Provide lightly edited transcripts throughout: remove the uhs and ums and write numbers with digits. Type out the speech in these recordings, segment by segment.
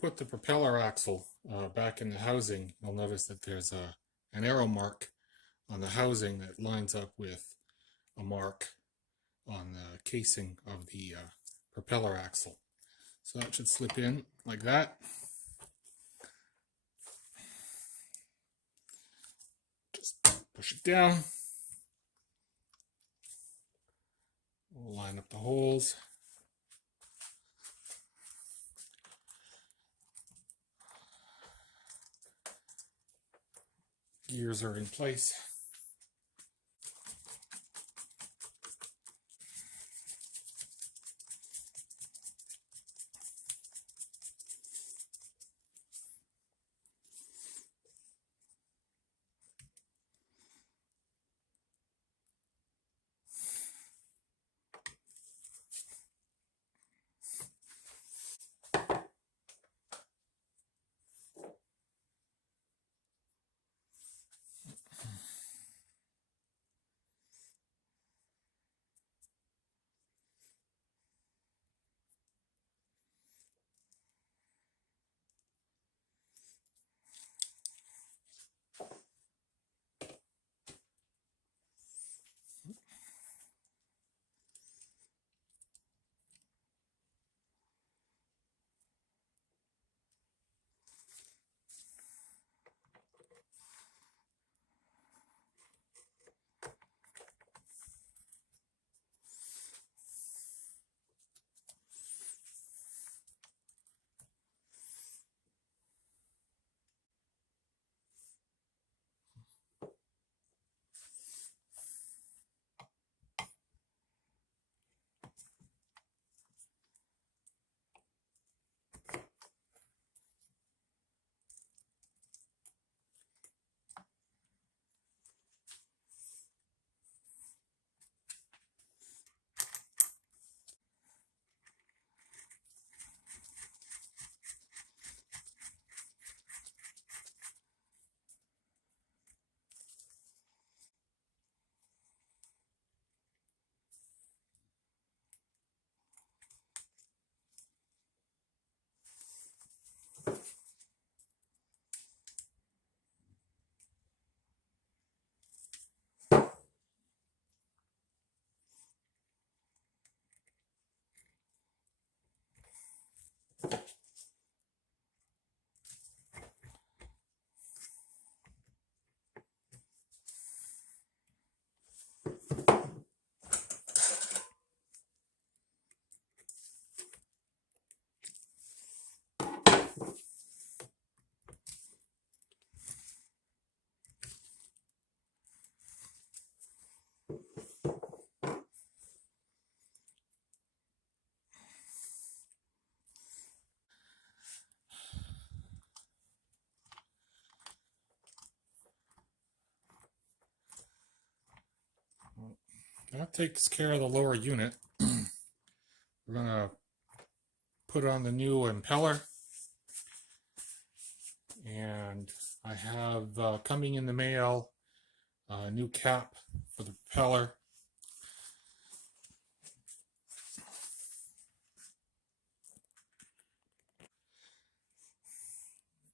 put the propeller axle back in the housing, you'll notice that there's an arrow mark on the housing that lines up with a mark on the casing of the propeller axle. So that should slip in like that. Just push it down. We'll line up the holes. Gears are in place. That takes care of the lower unit. We're going to put on the new impeller. And I have coming in the mail a new cap for the propeller.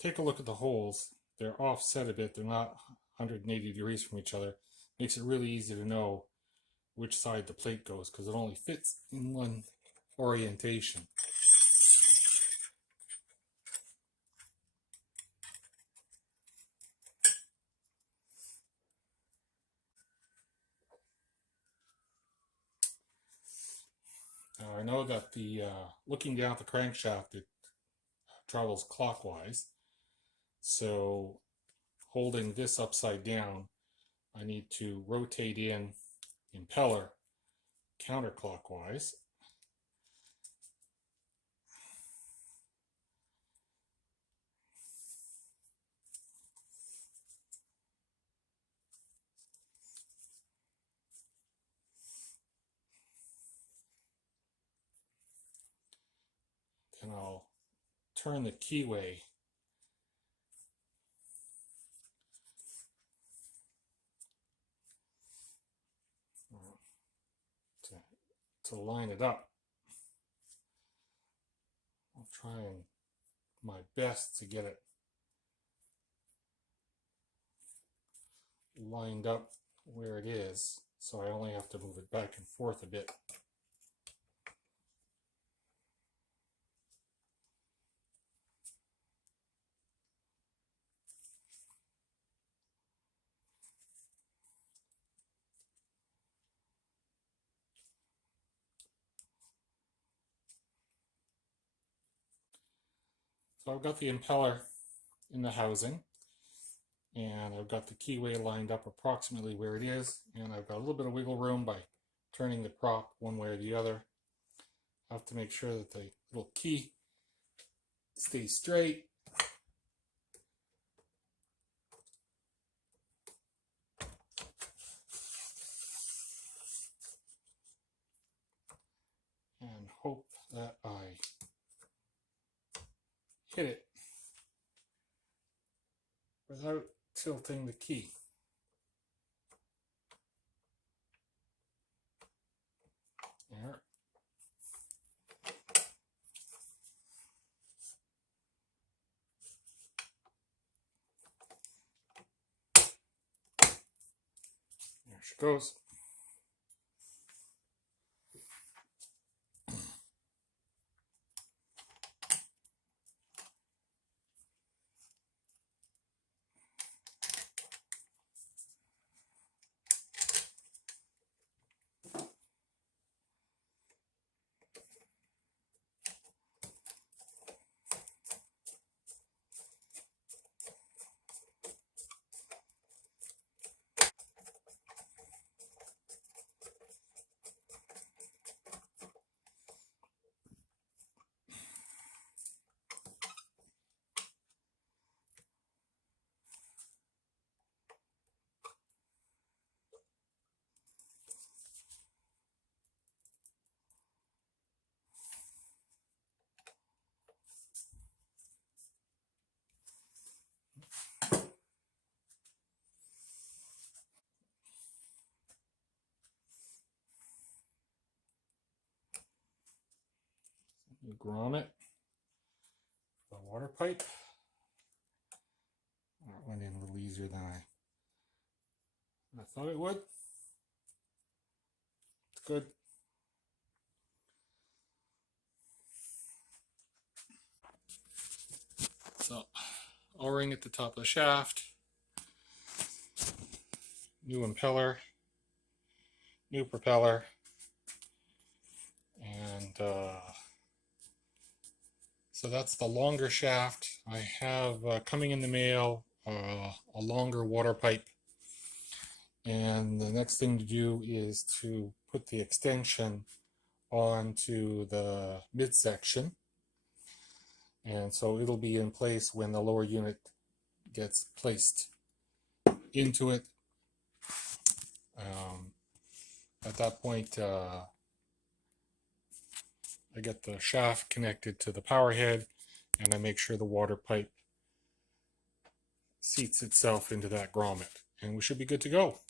Take a look at the holes. They're offset a bit. They're not 180 degrees from each other. Makes it really easy to know which side the plate goes because it only fits in one orientation. Now I know that the looking down at the crankshaft, it travels clockwise. So holding this upside down, I need to rotate in impeller counterclockwise. Then I'll turn the keyway to line it up. I'll try and my best to get it lined up where it is, so I only have to move it back and forth a bit. So I've got the impeller in the housing, and I've got the keyway lined up approximately where it is, and I've got a little bit of wiggle room by turning the prop one way or the other. I have to make sure that the little key stays straight. And hope that I hit it without tilting the key. There. There she goes. You grommet the water pipe. That went in a little easier than I thought it would. It's good. So, O-ring at the top of the shaft, new impeller, new propeller, and so that's the longer shaft. I have coming in the mail a longer water pipe, and the next thing to do is to put the extension onto the midsection, and so it'll be in place when the lower unit gets placed into it. At that point, I get the shaft connected to the power head, and I make sure the water pipe seats itself into that grommet, and we should be good to go.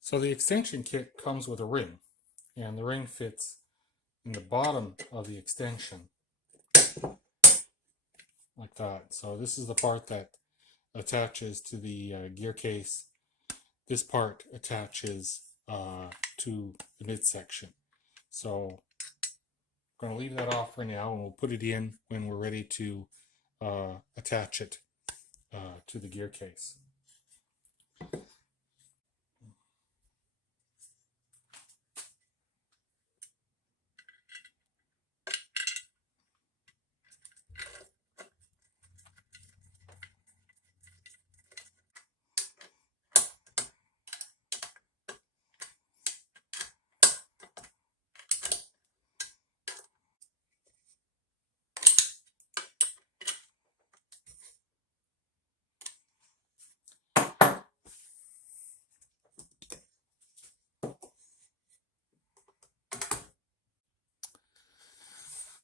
So the extension kit comes with a ring, and the ring fits in the bottom of the extension like that. So this is the part that attaches to the gear case. This part attaches to the midsection. So I'm going to leave that off for now, and we'll put it in when we're ready to attach it to the gear case.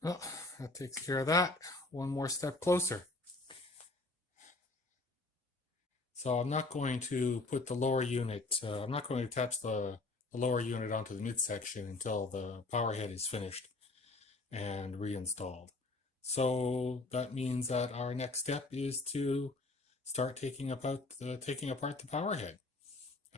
Well, that takes care of that. One more step closer. So I'm not going to put the lower unit, I'm not going to attach the lower unit onto the midsection until the power head is finished. and reinstalled. So that means that our next step is to start taking apart the power head.